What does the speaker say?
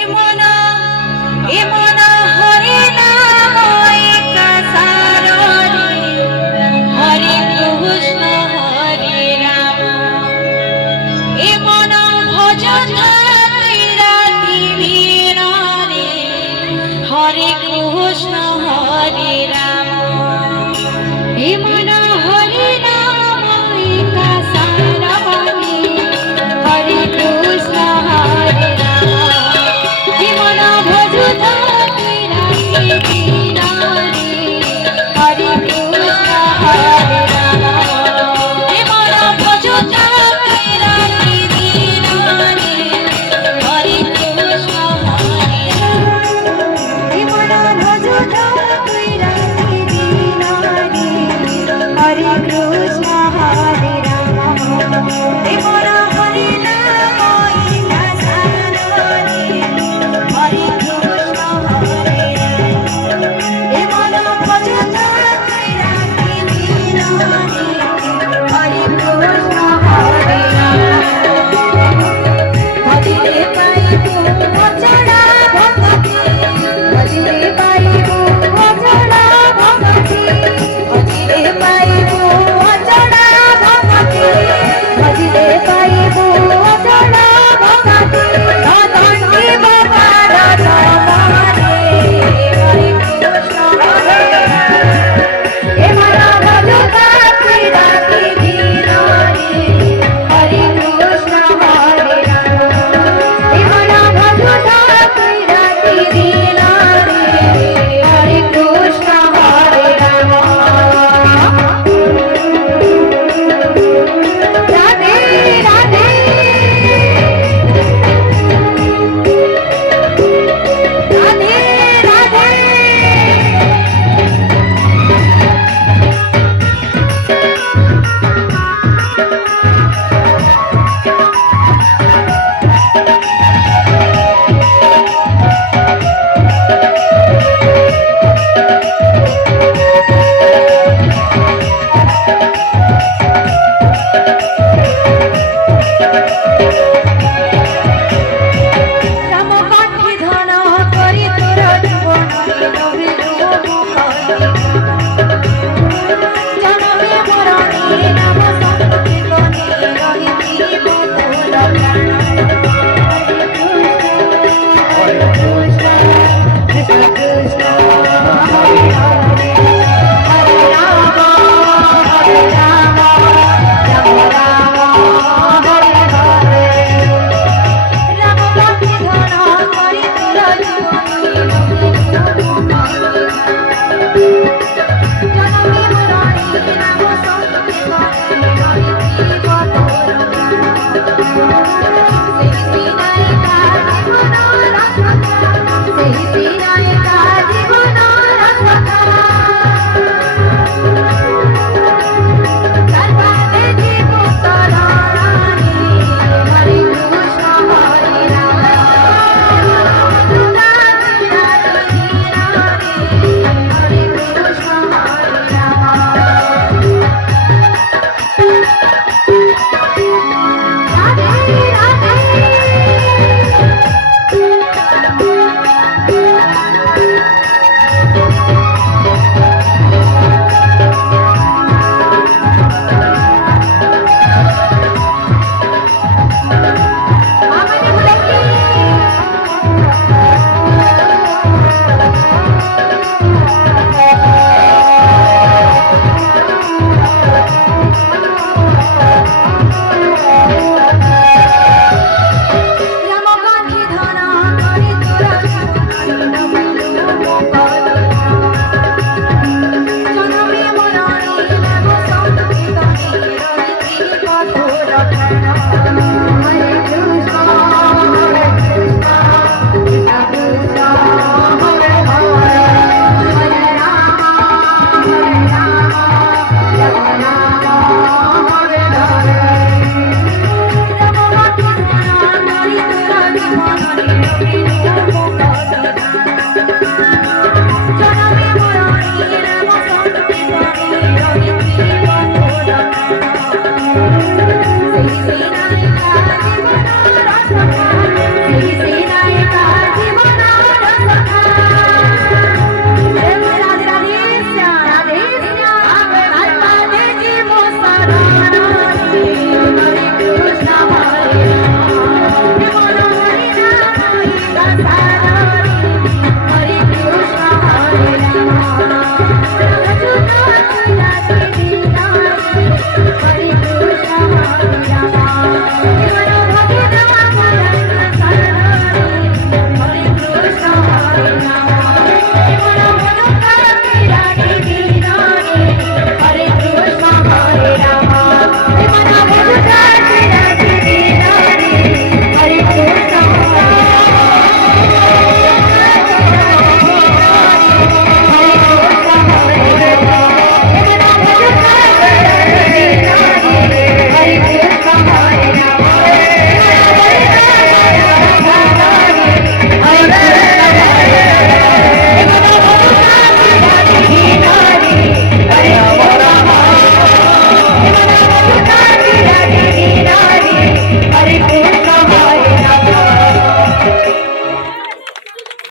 ইমনা ইমনা হরি নাম একা সারণি হরে কৃষ্ণ হরে রাম ইমনা ভজন রাতি বিনারে হরে কৃষ্ণ হরে রাম ইমনা হরি নাম একা সারণি হরে কৃষ্ণ হরে রাম ইমনা ভজন রাতি বিনারে হরে কৃষ্ণ হরে রাম ইমনা ভজন রাতি বিনারে হরে কৃষ্ণ হরে রাম ইমনা ভজন রাতি বিনারে হরে কৃষ্ণ হরে রাম ইমনা হরি নাম একা সারণি হরে কৃষ্ণ হরে রাম ইমনা ভজন রাতি বিনারে হরে কৃষ্ণ হরে রাম ভজিলে পাইবু অচলা ভগতি ভজিলে পাইবু অচলা ভগতি ভজিলে পাইবু অচলা ভগতি ভজিলে পাইবু অচলা ভগতি ধনন্তি বাবার চরণে হরে কৃষ্ণ হরে রাম এমনা ভজতা রাতি বিনারে হরে কৃষ্ণ হরে রাম এমনা ভজতা রাতি বিনারে হরে কৃষ্ণ হরে রাম রাধে রাধে রাধে রাধে রাম কাঠি ধন করি তোর জীবন জনমে মরণে নাম সংকীর্তনে রহিব তোর প্রাণ হরে কৃষ্ণ কৃষ্ণ কৃষ্ণ হরে হরে হরে রাম রাম রাম হরে হরে রাম কাঠি ধন করি তোর জীবন জনমে মরণে নাম সংকীর্তনে রহিব তোর প্রাণ সেই সিনাই জীবন রাস্তা সেই